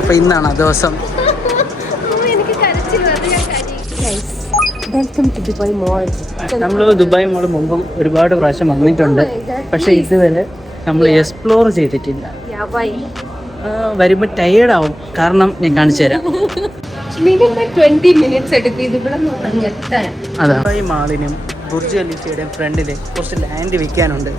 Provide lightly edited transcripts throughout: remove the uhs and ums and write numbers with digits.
അപ്പൊ ഇന്നാണ് ദിവസം. നമ്മൾ ദുബായ് മോൾ മുമ്പും ഒരുപാട് പ്രാവശ്യം വന്നിട്ടുണ്ട്. പക്ഷെ ഇതുവരെ നമ്മൾ എക്സ്പ്ലോർ ചെയ്തിട്ടില്ല. വരുമ്പോൾ ടയേർഡ് ആവും. കാരണം ഞാൻ കാണിച്ചു തരാം. അതാ ദുബായ് മാളിനും ബുർജ് ഖലീഫയുടെയും ഫ്രണ്ടില് കുറച്ച് ലാൻഡ് വിൽക്കാനുണ്ട്.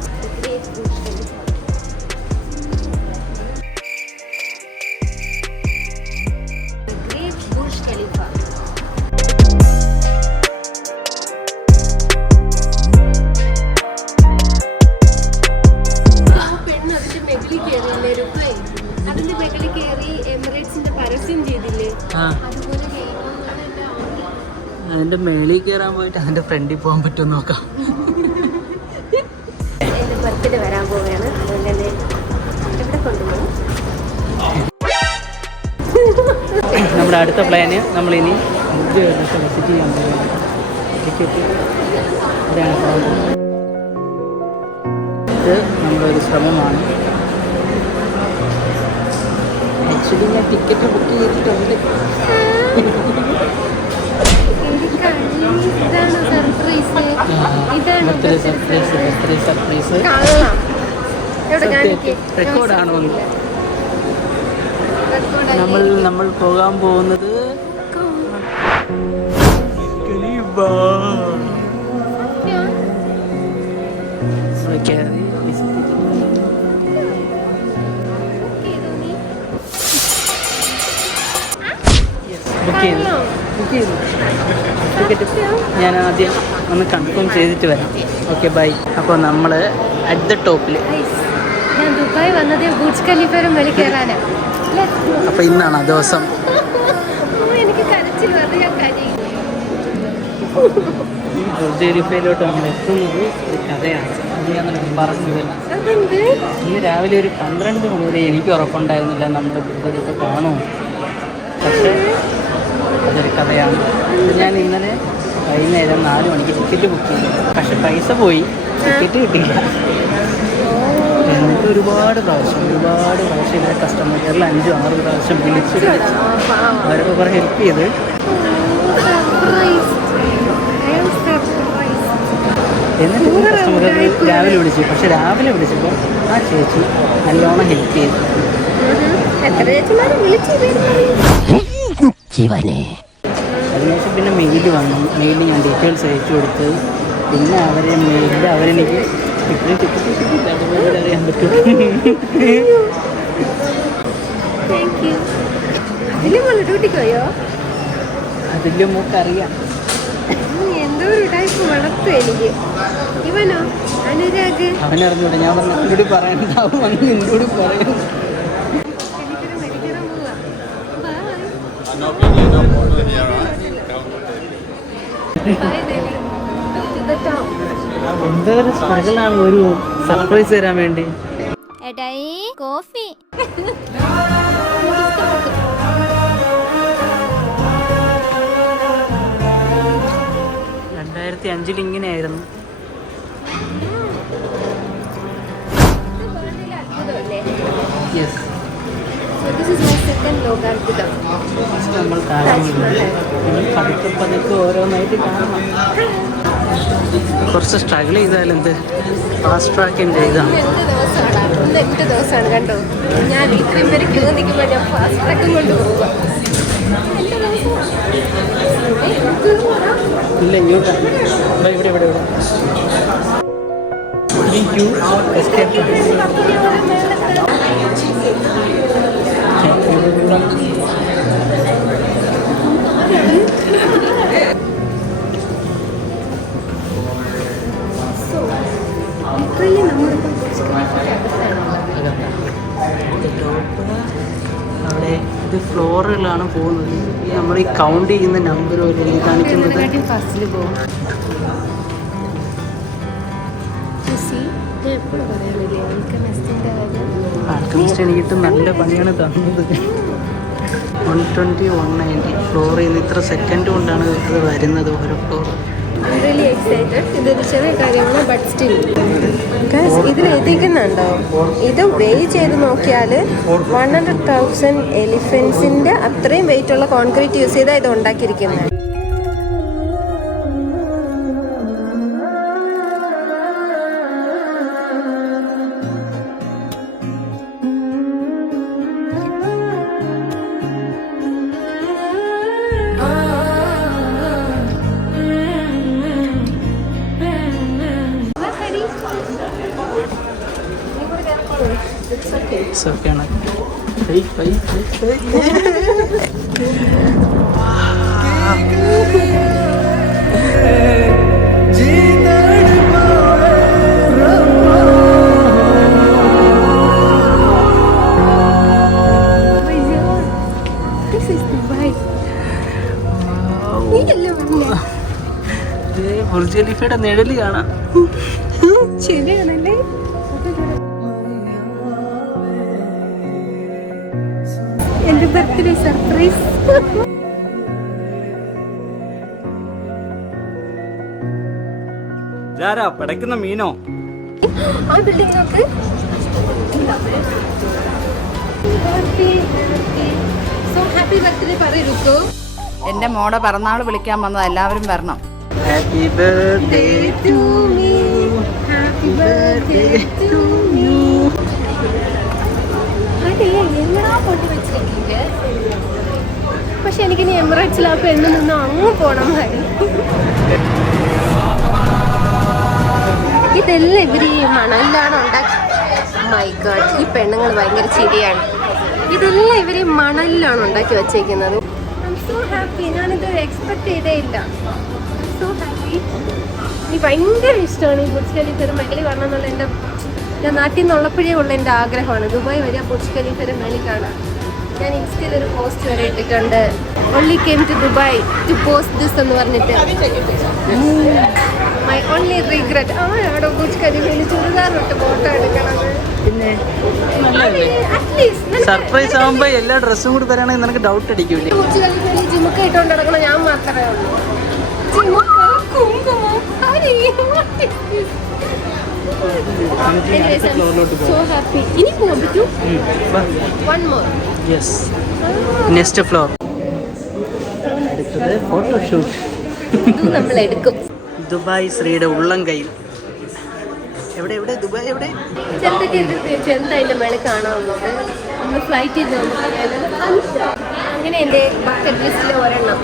അതിന്റെ മേളിൽ കയറാൻ പോയിട്ട് അതിന്റെ ഫ്രണ്ടിൽ പോകാൻ പറ്റുമോ നോക്കാം. നമ്മുടെ അടുത്ത പ്ലാന് നമ്മളിനി വിസിറ്റ് ചെയ്യാൻ പോകുന്നത്. ടിക്കറ്റ് ഇത് നമ്മളൊരു ശ്രമമാണ്. ആക്ച്വലി ഞാൻ ടിക്കറ്റ് ബുക്ക് ചെയ്തിട്ടുണ്ട്. റെക്കോർഡാണോ? നമ്മൾ പോകാൻ പോകുന്നത് ഞാൻ ആദ്യം ഒന്ന് കൺഫേം ചെയ്തിട്ട് വരാം. Okay bye. അപ്പോൾ നമ്മൾ അറ്റ് ദ ടോപ്പിൽ. ദുബായ് വന്നത് ബുർജ് ഖലീഫയുടെ മേളിൽ കയറാനാണ്. അപ്പോൾ ഇന്നാണ് ദിവസം. എനിക്ക് കരച്ചിൽ വന്നു. ഞാൻ കരയും. ബുർജ് ഖലീഫയിലോട്ട് നമ്മൾ എത്തുന്നത് ഒരു കഥയാണ്. അത് ഞാൻ പറഞ്ഞതല്ല. ഇന്ന് രാവിലെ ഒരു 12 മണി വരെ എനിക്ക് ഉറപ്പുണ്ടായിരുന്നില്ല നമ്മൾ ബുർജ് ഖലീഫ കാണുമോ. പക്ഷേ അതൊരു കഥയാണ്. ഞാൻ ഇന്നലെ വൈകുന്നേരം 4 മണിക്ക് ടിക്കറ്റ് ബുക്ക് ചെയ്തു. പക്ഷെ പൈസ പോയി, ടിക്കറ്റ് കിട്ടിയില്ല. എന്നിട്ട് ഒരുപാട് പ്രാവശ്യം ഇവരെ കസ്റ്റമർ കെയറിൽ 5-6 പ്രാവശ്യം വിളിച്ചിട്ട് അവരൊക്കെ കുറേ ഹെൽപ്പ് ചെയ്ത്. എന്നിട്ട് കസ്റ്റമർ കെയറിൽ രാവിലെ വിളിച്ചു. പക്ഷെ രാവിലെ വിളിച്ചപ്പോൾ ആ ചേച്ചി നല്ലോണം ഹെൽപ്പ് ചെയ്തു. അതിനുശേഷം പിന്നെ മെയിൽ വന്നു. മെയിലിൽ ഞാൻ ഡീറ്റെയിൽസ് അയച്ചു കൊടുത്ത്. പിന്നെ അവരെനിക്ക് ഇപ്പോഴും ടിക്കറ്റ് കിട്ടിയില്ല. അതുപോലെ അറിയാൻ പറ്റും. അതിൻ്റെ മോക്കറിയാം. അവനറിഞ്ഞൂടെ. ഞാൻ പറഞ്ഞു എന്നോട് പറയാനുണ്ടാവും. വന്ന് എന്നോട് പറയാൻ. എന്തൊരു സ്ട്രഗിളാണ് ഒരു സർപ്രൈസ് തരാൻ വേണ്ടി. ഏട്ടായി കോഫി. 2005 ഇങ്ങനെയായിരുന്നു. നമ്മൾ പതുക്കെ ഓരോന്നായിട്ട് കാണണം. കുറച്ച് സ്ട്രഗിൾ ചെയ്താലെന്ത്. ഫാസ്റ്റ് ട്രാക്കിൻ്റെ ഇതാണ്. എന്റെ ദിവസമാണ് കണ്ടോ. ഞാൻ ഇത്രയും പേര് ക്യൂ നിൽക്കുമ്പോൾ ഞാൻ ഫാസ്റ്റ് ട്രാക്കും കൊണ്ടുപോകുക. ഇല്ല ഇങ്ങോട്ട് ഇവിടെ ഇവിടെ ഇവിടെ ക്യൂ എസ്കേപ്പ്. അവിടെ ഇത് ഫ്ലോറിലാണ് പോകുന്നത്. നമ്മൾ ഈ കൗണ്ട് ചെയ്യുന്ന നമ്പർ കാണിക്കുന്നത്. ആൽക്കമിസ്റ്റ് എനിക്കിട്ട് നല്ല പണിയാണ് തന്നത്. 120, 190 ഫ്ലോർ ചെയ്യുന്ന ഇത്ര സെക്കൻഡ് കൊണ്ടാണ് അത് വരുന്നത് ഓരോ ഫ്ലോർ. ഇതൊരു ചെറിയ കാര്യമാണ്. ബട്ട് സ്റ്റിൽ ഇതിൽ എഴുതിക്കുന്നുണ്ടോ, ഇത് വെയ് ചെയ്ത് നോക്കിയാൽ 100,000 എലിഫൻസിന്റെ അത്രയും വെയിറ്റ് ഉള്ള കോൺക്രീറ്റ് യൂസ് ചെയ്താൽ ഇത് ഉണ്ടാക്കിയിരിക്കുന്നത്. ഇതൊക്കെയാണ്. ബുർജ് ഖലീഫയുടെ നിഴല് കാണാം. ശരിയാണല്ലേ. എന്റെ ബർത്ത്ഡേ സർപ്രൈസ്. പടക്കുന്ന മീനോ? ആ ബിൽഡിംഗ് നോക്ക്. സോ ഹാപ്പി ബർത്ത്ഡേ പറയൂ. എന്റെ മോടെ പിറന്നാൾ വിളിക്കാൻ വന്നത്, എല്ലാവരും വരണം. Happy birthday to me, happy birthday to me. അതെ, എങ്ങനാ കൊണ്ട് വെച്ചിരിക്കുന്നത്? പക്ഷെ എനിക്കിനി എമിറേറ്റ്സിൽ ആ പെണ്ണ് നിന്ന് അങ്ങ് പോണം. ഇതെല്ലാം ഇവർ ഈ മണലിലാണ് ഉണ്ടാക്കി. മൈ ഗോഡ്, ഈ പെണ്ണുങ്ങൾ ഭയങ്കര ചിരിയാണ്. ഇതെല്ലാം ഇവർ ഈ മണലിലാണ് ഉണ്ടാക്കി വെച്ചേക്കുന്നത്. So happy. ഞാനിത് എക്സ്പെക്ട് ചെയ്തേ ഇല്ല. So happy. എനിക്ക് ഭയങ്കര ഇഷ്ടമാണ് ഈ ബുർജ് ഖലീഫയുടെ മേളിൽ കാണണം എന്നുള്ള ഞാൻ നാട്ടിൽ നിന്നുള്ളപ്പോഴേ ഉള്ള എൻ്റെ ആഗ്രഹമാണ്. ദുബായ് വരിക, ബുർജ് ഖലീഫയുടെ മേളിൽ കാണാം. ഞാൻ ഇൻസ്റ്റയിൽ ഒരു പോസ്റ്റ് വരെ ഇട്ടിട്ടുണ്ട്. Only came to Dubai to post this എന്ന് പറഞ്ഞിട്ട്. My only regret. അവിടെ ബുർജ് ഖലീഫയിൽ ചുരിദാറിട്ട് ഫോട്ടോ എടുക്കണത്. പിന്നെ സർപ്രൈസ് ആവുമ്പോ എല്ലാ ഡ്രസ്സും കൂടി തരാണെങ്കിൽ നിനക്ക് ഡൗട്ട് അടിക്കൂലേ? ബുർജ് ഖലീഫയിൽ ജിമുക്ക ഇട്ടുകൊണ്ട് നടക്കണം ഞാൻ മാത്രമേ ഉള്ളൂ. ജിമുക്ക, കുങ്കുമം. So happy. ഇനി പോകാൻ പറ്റൂ? One more. Yes. Next floor. അടുത്തത് ഫോട്ടോഷൂട്ട്. ഇത് നമ്മൾ എടുക്കും. ദുബായ് ശ്രീയുടെ ഉള്ളം കയ്യിൽ. എവിടെ എവിടെ ദുബായ് എവിടെ? ചെറുതായിട്ട് മേളിൽ കാണാവുന്നത്. നമ്മൾ ഫ്ലൈറ്റിൽ അങ്ങനെ എൻ്റെ ബക്കറ്റ് ലിസ്റ്റിൽ ഒരെണ്ണം.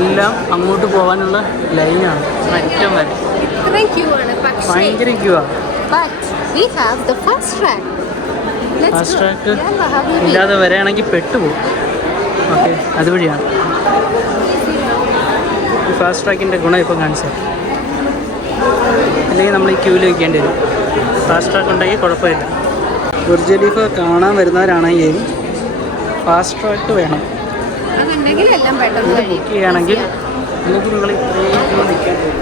എല്ലാം അങ്ങോട്ട് പോകാനുള്ള ലൈനാണ്. ഏറ്റവും വരെ ഇത്രയും ക്യൂ ആണ്. ഭയങ്കര ക്യൂ ആണ്. But we have the fast track. Fast track ഇല്ലാതെ വരികയാണെങ്കിൽ പെട്ടുപോകും. ഓക്കെ, അതുവഴിയാണ്. ഈ ഫാസ്റ്റ് ട്രാക്കിൻ്റെ ഗുണം ഇപ്പോൾ കാണിച്ചത്. അല്ലെങ്കിൽ നമ്മൾ ഈ ക്യൂവിൽ വയ്ക്കേണ്ടി വരും. ഫാസ്റ്റ് ട്രാക്ക് ഉണ്ടെങ്കിൽ കുഴപ്പമില്ല. ബുർജ് ഖലീഫ കാണാൻ വരുന്നവരാണെങ്കിൽ ഫാസ്റ്റ് ട്രാക്ക് വേണം. അതുണ്ടെങ്കിൽ എല്ലാം പെട്ടെന്ന് ബുക്ക് ചെയ്യുകയാണെങ്കിൽ അല്ലെങ്കിൽ നിങ്ങൾ ഇത്രയും ക്യൂ നിൽക്കാൻ വരും.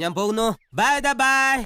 ഞാൻ പോകുന്നു. Bye bye.